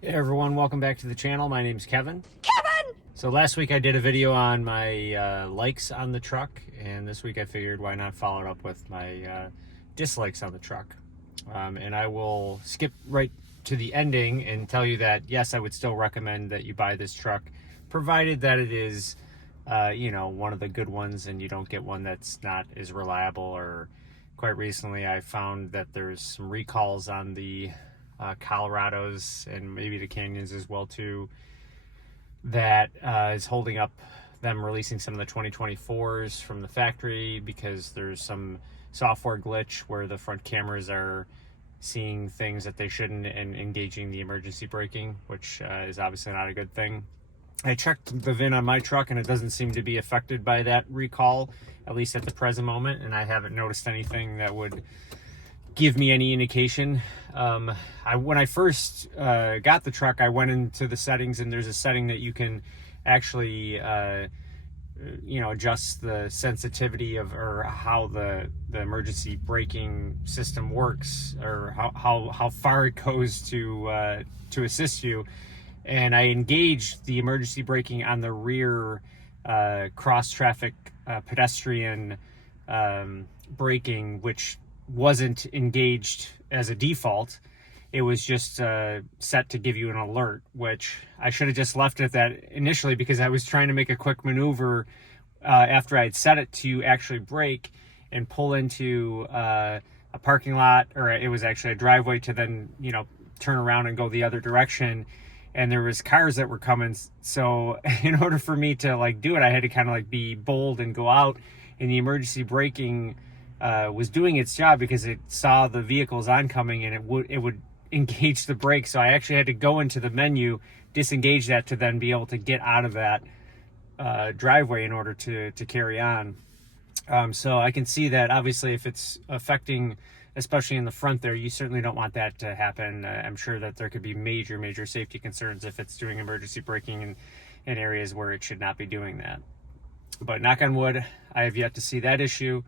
Hey everyone, welcome back to the channel. My name's Kevin. So last week I did a video on my likes on the truck, and this week I figured why not follow it up with my dislikes on the truck. And I will skip right to the ending and tell you that yes, I would still recommend that you buy this truck, provided that it is one of the good ones and you don't get one that's not as reliable. Or quite recently I found that there's some recalls on the Colorados and maybe the Canyons as well too, that is holding up them releasing some of the 2024s from the factory because there's some software glitch where the front cameras are seeing things that they shouldn't and engaging the emergency braking, which is obviously not a good thing. I checked the VIN on my truck and it doesn't seem to be affected by that recall, at least at the present moment, and I haven't noticed anything that would give me any indication. When I first got the truck, I went into the settings, and there's a setting that you can actually adjust the sensitivity of or how the emergency braking system works, or how far it goes to assist you. And I engaged the emergency braking on the rear cross traffic pedestrian braking, which wasn't engaged as a default. It was just set to give you an alert, which I should have just left it at that initially, because I was trying to make a quick maneuver after I had set it to actually brake and pull into a parking lot, or it was actually a driveway, to then turn around and go the other direction. And there was cars that were coming, so in order for me to do it, I had to kind of be bold and go out. And the emergency braking was doing its job because it saw the vehicles oncoming, and it would engage the brake. So I actually had to go into the menu, disengage that, to then be able to get out of that driveway in order to carry on. So I can see that obviously if it's affecting, especially in the front there, you certainly don't want that to happen. I'm sure that there could be major safety concerns if it's doing emergency braking in areas where it should not be doing that. But knock on wood, I have yet to see that issue.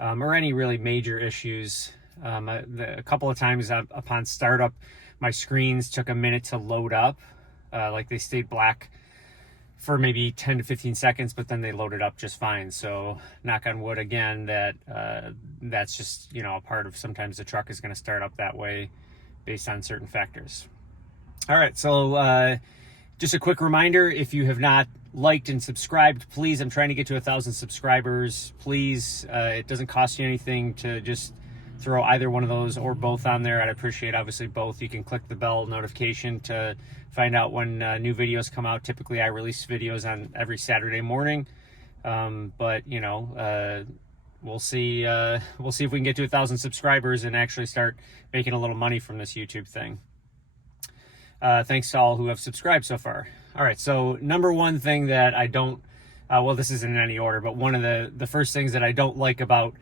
Or any really major issues. A couple of times upon startup, my screens took a minute to load up. They stayed black for maybe 10 to 15 seconds, but then they loaded up just fine. So knock on wood again, that's just, a part of, sometimes the truck is going to start up that way based on certain factors. All right, so just a quick reminder, if you have not liked and subscribed, please, I'm trying to get to 1,000 subscribers. Please, it doesn't cost you anything to just throw either one of those or both on there. I'd appreciate, obviously, both. You can click the bell notification to find out when new videos come out. Typically, I release videos on every Saturday morning, but we'll see if we can get to 1,000 subscribers and actually start making a little money from this YouTube thing. Thanks to all who have subscribed so far. All right, so number one thing that I don't, this isn't in any order, but one of the first things that I don't like about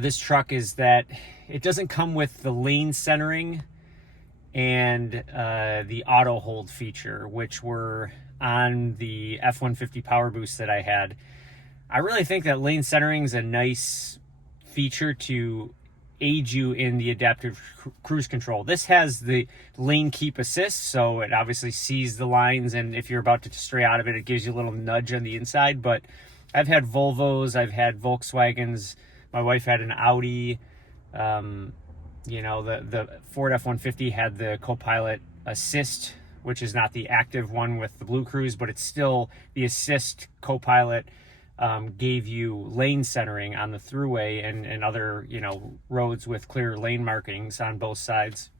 this truck is that it doesn't come with the lane centering and the auto hold feature, which were on the F-150 Power Boost that I had. I really think that lane centering is a nice feature to aid you in the adaptive cruise control. This has the lane keep assist, so it obviously sees the lines, and if you're about to stray out of it, it gives you a little nudge on the inside. But I've had Volvos, I've had Volkswagens, my wife had an Audi, the Ford F-150 had the Copilot Assist, which is not the active one with the Blue Cruise, but it's still the Assist Copilot. Gave you lane centering on the thruway and other roads with clear lane markings on both sides,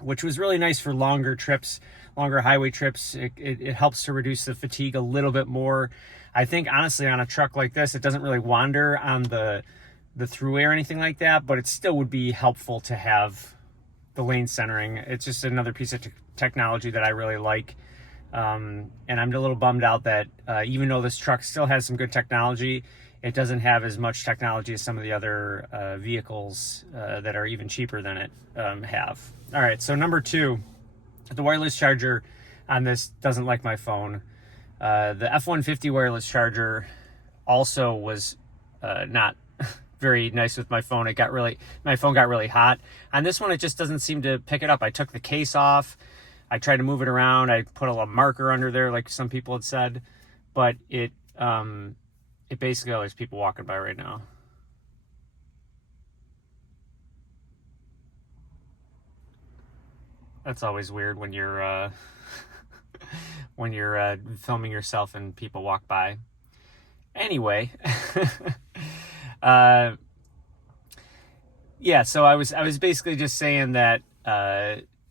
which was really nice for longer trips, longer highway trips. It helps to reduce the fatigue a little bit more. I think honestly on a truck like this, it doesn't really wander on the thruway or anything like that, but it still would be helpful to have the lane centering. It's just another piece of technology that I really like. And I'm a little bummed out that even though this truck still has some good technology, it doesn't have as much technology as some of the other vehicles that are even cheaper than it have. All right, so number two, the wireless charger on this doesn't like my phone. The F-150 wireless charger also was not very nice with my phone. My phone got really hot. On this one, it just doesn't seem to pick it up. I took the case off. I tried to move it around. I put a little marker under there, like some people had said, but it basically, oh, there's people walking by right now. That's always weird when you're when you're filming yourself and people walk by. Anyway, yeah. So I was basically just saying that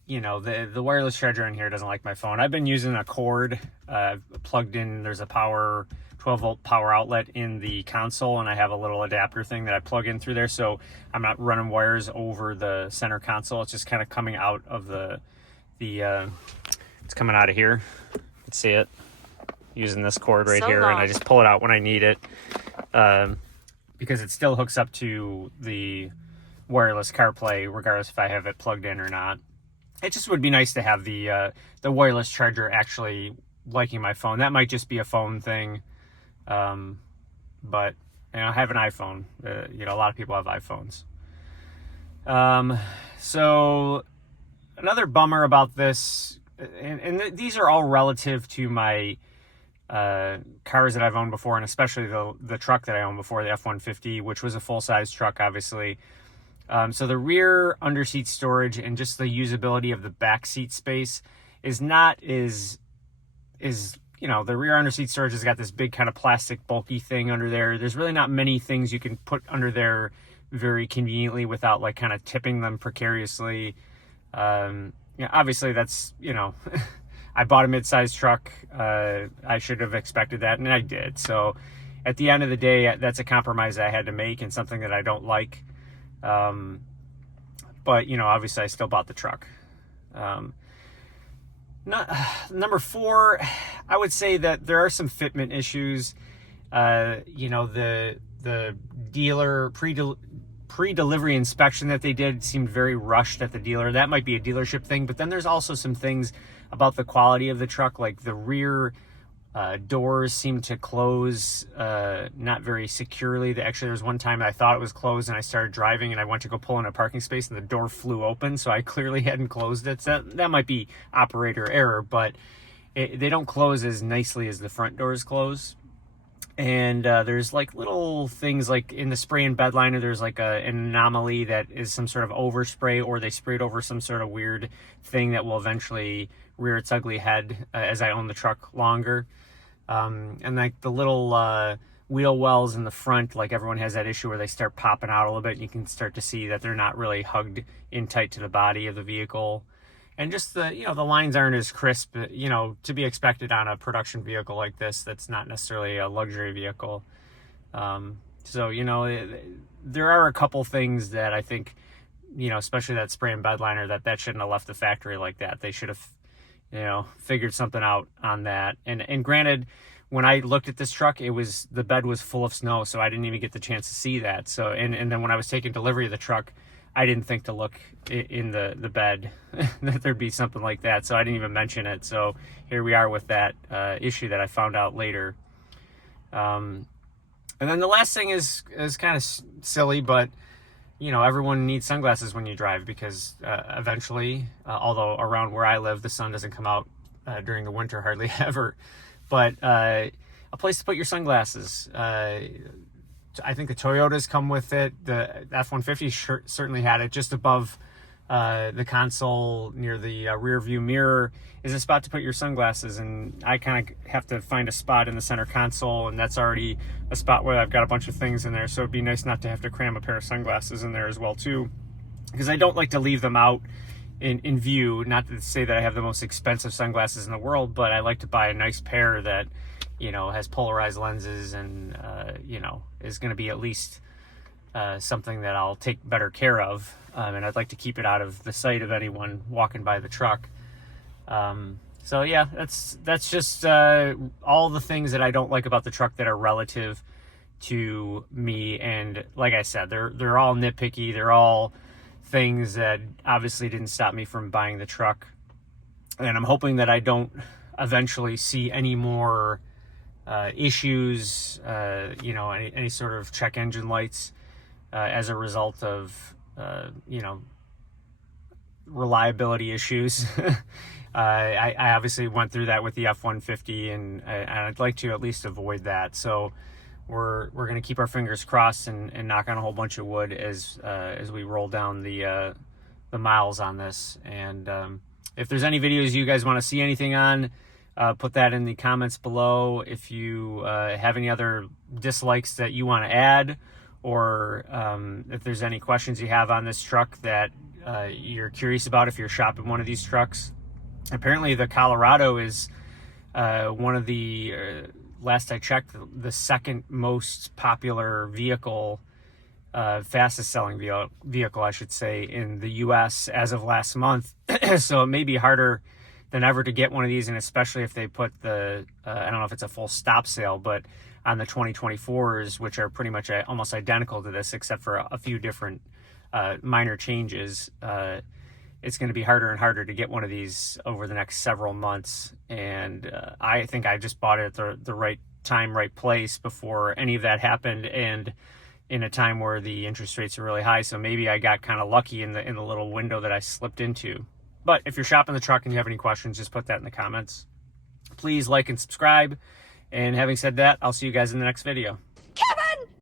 you know, the wireless charger in here doesn't like my phone. I've been using a cord plugged in. There's a 12-volt power outlet in the console, and I have a little adapter thing that I plug in through there, so I'm not running wires over the center console. It's just kind of coming out of it's coming out of here. You can see it using this cord right here, and I just pull it out when I need it because it still hooks up to the wireless CarPlay regardless if I have it plugged in or not. It just would be nice to have the wireless charger actually liking my phone. That might just be a phone thing, but you know, I have an iPhone. You know, a lot of people have iPhones. So another bummer about this, and these are all relative to my cars that I've owned before, and especially the truck that I owned before, the F-150, which was a full-size truck, obviously. So the rear underseat storage and just the usability of the back seat space is not you know, the rear underseat storage has got this big kind of plastic bulky thing under there. There's really not many things you can put under there very conveniently without like kind of tipping them precariously. Yeah, obviously that's, you know, I bought a mid-sized truck. I should have expected that, and I did. So at the end of the day, that's a compromise I had to make and something that I don't like. But, you know, obviously I still bought the truck. Number 4, I would say that there are some fitment issues. You know, the dealer pre-delivery inspection that they did seemed very rushed at the dealer. That might be a dealership thing, but then there's also some things about the quality of the truck, like the rear doors seem to close not very securely. Actually, there was one time I thought it was closed and I started driving and I went to go pull in a parking space and the door flew open, so I clearly hadn't closed it. So that might be operator error, but they don't close as nicely as the front doors close. And there's like little things like in the spray and bed liner, there's like an anomaly that is some sort of overspray, or they sprayed over some sort of weird thing that will eventually rear its ugly head as I own the truck longer. And like the little wheel wells in the front, like everyone has that issue where they start popping out a little bit, and you can start to see that they're not really hugged in tight to the body of the vehicle. And just the, you know, the lines aren't as crisp, you know, to be expected on a production vehicle like this that's not necessarily a luxury vehicle. So, you know, there are a couple things that I think, you know, especially that spray and bed liner, that shouldn't have left the factory like that. They should have, you know, figured something out on that. And granted, when I looked at this truck, the bed was full of snow, so I didn't even get the chance to see that. So, and then when I was taking delivery of the truck, I didn't think to look in the bed that there'd be something like that, so I didn't even mention it. So here we are with that issue that I found out later. And then the last thing is kind of silly, but you know, everyone needs sunglasses when you drive because eventually, although around where I live, the sun doesn't come out during the winter hardly ever, but a place to put your sunglasses. I think the Toyotas come with it. The F-150 certainly had it just above the console near the rear view mirror is a spot to put your sunglasses, and I kind of have to find a spot in the center console, and that's already a spot where I've got a bunch of things in there, so it'd be nice not to have to cram a pair of sunglasses in there as well too, because I don't like to leave them out in view. Not to say that I have the most expensive sunglasses in the world, but I like to buy a nice pair that, you know, has polarized lenses and you know, is going to be at least something that I'll take better care of, and I'd like to keep it out of the sight of anyone walking by the truck. So yeah, that's just all the things that I don't like about the truck that are relative to me. And like I said, they're all nitpicky. They're all things that obviously didn't stop me from buying the truck. And I'm hoping that I don't eventually see any more issues, you know, any sort of check engine lights as a result of, you know, reliability issues. I obviously went through that with the F-150, and I'd like to at least avoid that. So we're going to keep our fingers crossed and knock on a whole bunch of wood as we roll down the miles on this. And if there's any videos you guys want to see anything on, put that in the comments below. If you have any other dislikes that you want to add, or if there's any questions you have on this truck that you're curious about if you're shopping one of these trucks. Apparently the Colorado is one of the, last I checked, the second most popular vehicle, fastest selling vehicle, I should say, in the US as of last month. So it may be harder than ever to get one of these, and especially if they put the, I don't know if it's a full stop sale, but on the 2024s, which are pretty much almost identical to this, except for a few different minor changes, it's going to be harder and harder to get one of these over the next several months. And I think I just bought it at the right time, right place before any of that happened, and in a time where the interest rates are really high. So maybe I got kind of lucky in the little window that I slipped into. But if you're shopping the truck and you have any questions, just put that in the comments. Please like and subscribe. And having said that, I'll see you guys in the next video.